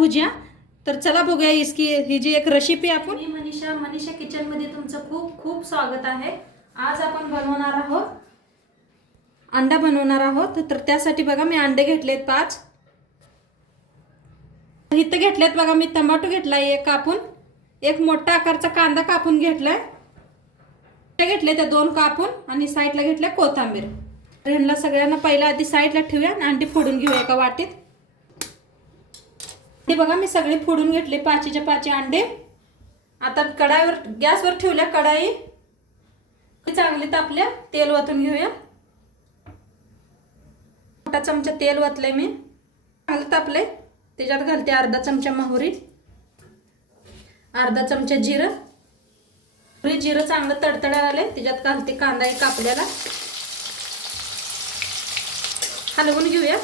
भुजिया। तर चला बघूया इसकी ही जी एक रेसिपी आपण। मी मनीषा किचन मध्ये तुमचं खूप खूप स्वागत आहे। आज आपण बनवणार आहोत अंडा बनवणार आहोत। तर त्यासाठी बघा मी अंडे घेतलेत 5। इथं घेतलेत बघा मी टोमॅटो घेतलाय एक कापून, एक मोठा आकारचा कांदा कापून घेतलाय, घेतले ते 2 कापून आणि साईडला घेतले कोथिंबीर। ह्यांना सगळ्यांना पहिला आधी साईडला ठेवूया आणि अंडी फोडून घेऊया एका वाटीत। हे बघा मी सगळे फोडून घेतले 5च्या 5 अंडे। आता कढाईवर गॅसवर ठेवल्या कढाई चांगली तापल्या, तेल ओतून घेऊया। मोठा चमचा तेल ओतले मी, चांगलं तापले। त्याच्यात घालते अर्धा चमचा मोहरी, अर्धा चमचा जिरं। जिरं चांगलं तडतडायला आले त्याच्यात घालते कांदा एक कापलेला, हलवून घेऊया।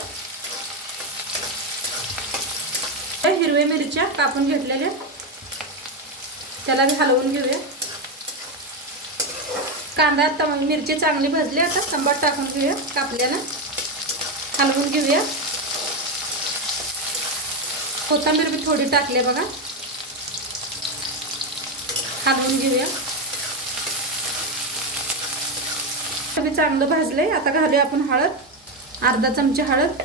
हिरवे मिरच्या कापून घेतलेल्या त्याला भी हलवून घेऊया। कांदा मिरची चांगली भाजली, आता टमाटर टाकून घेऊया कापलेला, हलवून घेऊया। कोथिंबीर भी थोडी टाकले बघा, हलवून घेऊया। हे चांगलं भाजले, आता घालूया आपण हळद, अर्धा चमचा हळद,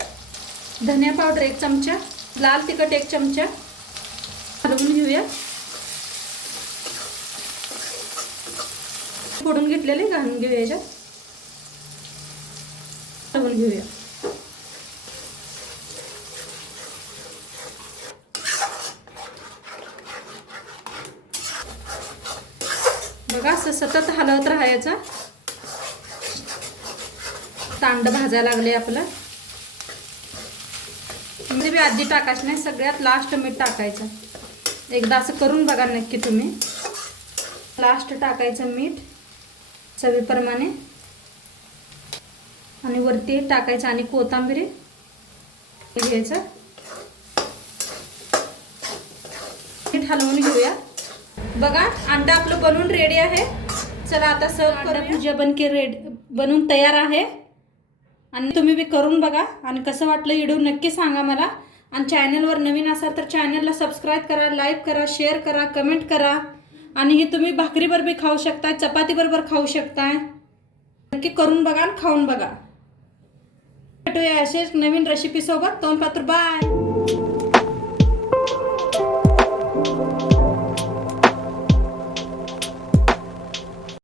धनिया पावडर 1 चमचा, लाल तिखट 1 चमचा, हलवून घेऊया। फोडून घेतलेले घालून घेऊया याच्यात, हलवून घेऊया। बघा असं सतत हलवत राहायचं, तांड भाजायला लागले आपलं। मीठ बी आधी टाकायचं नाही, सगळ्यात लास्ट मीठ टाकायचं। एकदा असं करून बघा नक्की तुम्ही। लास्ट टाकायचं मीठ चवीप्रमाणे आणि वरती टाकायचं आणि कोथिंबीर घ्यायचं, मीठ हलवून घेऊया। बघा अंडा आपलं बनवून रेडी आहे। चला आता सर्व करूया। भुजिया बनवून तयार आहे आणि तुम्ही बी करून बघा आणि कसं वाटलं व्हिडिओ नक्की सांगा मला। आणि चॅनलवर नवीन असाल तर चॅनलला सबस्क्राईब करा, लाईक करा, शेअर करा, कमेंट करा। आणि हे तुम्ही भाकरीबरोबर बी खाऊ शकता, चपाती बरोबर खाऊ शकता। नक्की करून बघा आणि खाऊन बघा। भेटूया असेच नवीन रेसिपी सोबत। तोंडपात्र बाय।